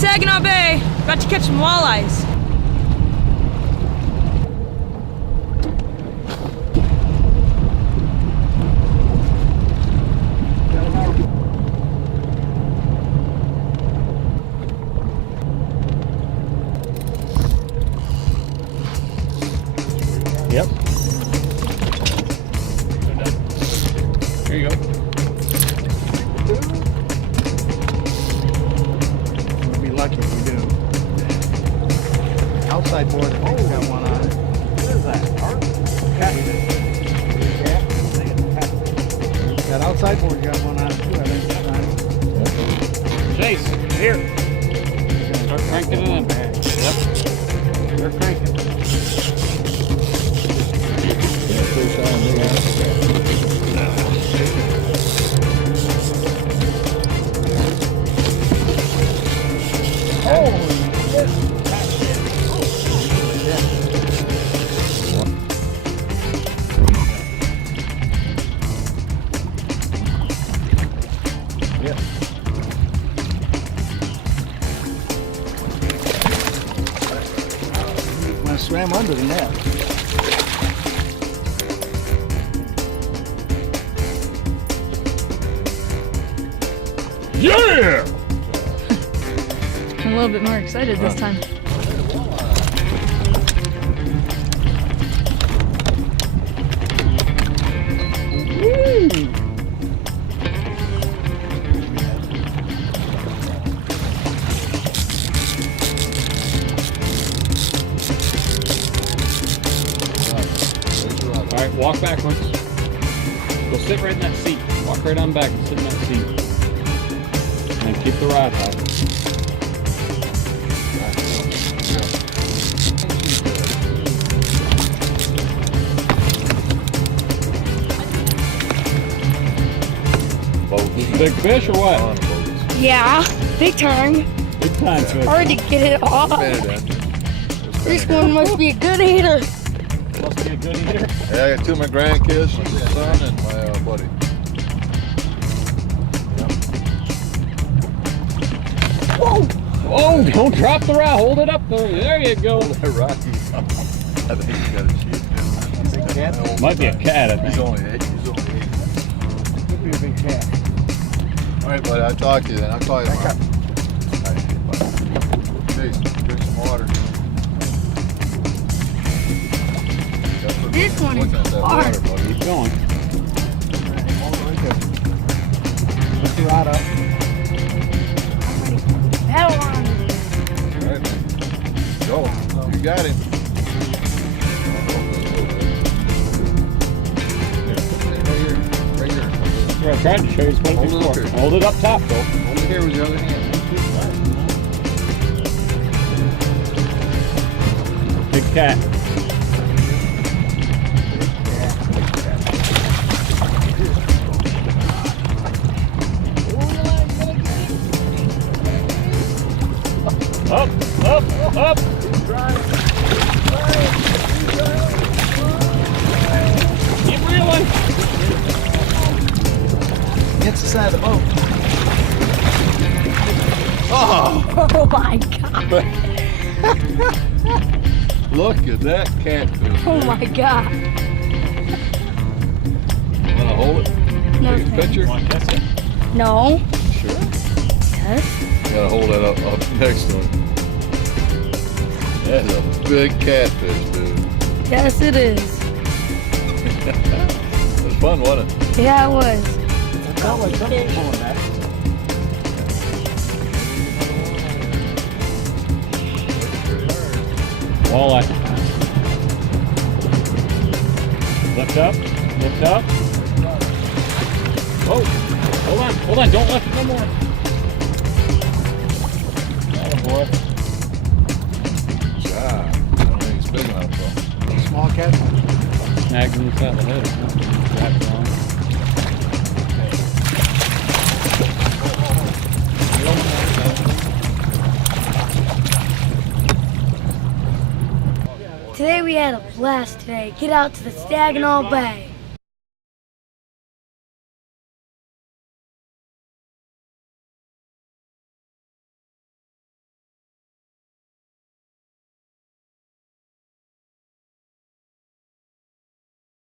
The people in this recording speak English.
Saginaw Bay, about to catch some walleyes. Yep. There you go. We'll be lucky if we do. Outside board, I think we got one on it. What is that? Cat? That outside board got one on it too, I think. Chase, here. Start cranking it in. Yep. They're cranking. I swam under the net. Yeah! I'm a little bit more excited this time. All right, walk backwards. Go sit right in that seat. Walk right on back and sit in that seat. And keep the rod high. Big fish or what? Yeah, big time. Big time fish. Hard to get it off. This one must be a good eater. Must be a good eater. Yeah, I got two of my grandkids, my son and my buddy. Whoa! Oh, don't drop the rod. Hold it up there. There you go. Rocky. I think he's got a sheep. Big cat? Might be a cat, I think. He's only 8. Could be a big cat. All right, buddy, I'll talk to you then. I'll call you tomorrow. All right, bye. Chase, drink some water. This one is Looking at that hard. water, buddy. Keep going. Lift the rod up. That one. All right, man. Go. You got him. Right here. I tried to show you what Hold it up before. here. Hold it up top, though. Over here with your other hand. Big cat. Up, up, up. Keep reeling. Against the side of the boat. Oh! Oh my god. Look at that catfish. Oh my god. Want to hold it? No, Take a picture? No. Sure. Yes. You gotta hold that up next to him. That's a big catfish, dude. Yes, it is. It was fun, wasn't it? Yeah, it was. It felt like something pulling that. Walleye. Lift up, lift up. Oh, hold on, don't lift it no more. Oh boy. Yeah. I don't think it's big enough, though. Small cat. Snagged in the side of the head. Wrapped around. Today we had a blast today. Get out to the Saginaw Bay.